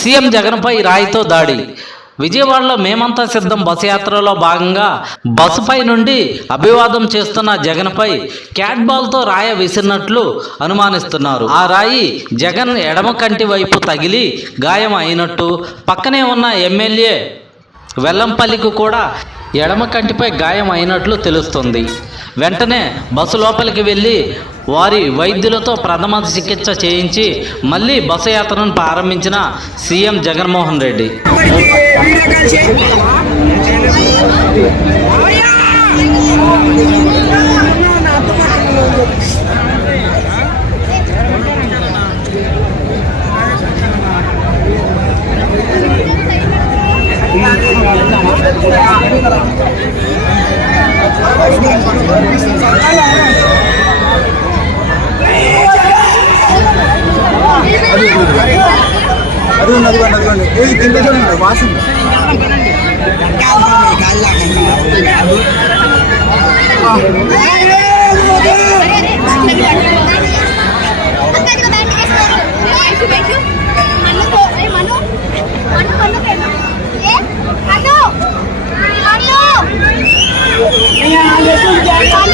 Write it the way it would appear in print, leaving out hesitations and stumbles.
CM జగన్పై రాయితో దాడి. విజయవాడలో మేమంతా సిద్ధం బస్సు యాత్రలో భాగంగా బస్సుపై నుండి అభివాదం చేస్తున్న జగన్పై క్యాట్ బాల్తో రాయి విసిరినట్లు అనుమానిస్తున్నారు. ఆ రాయి జగన్ ఎడమ కంటి వైపు తగిలి గాయం అయినట్టు, పక్కనే ఉన్న ఎమ్మెల్యే వెల్లంపల్లికి కూడా ఎడమ కంటిపై గాయం అయినట్లు తెలుస్తుంది. వెంటనే బస్సు లోపలికి వెళ్ళి వారి వైద్యులతో ప్రథమ చికిత్స చేయించి మళ్ళీ బస్సు యాత్రను ప్రారంభించిన సీఎం జగన్మోహన్ రెడ్డి. Yeah,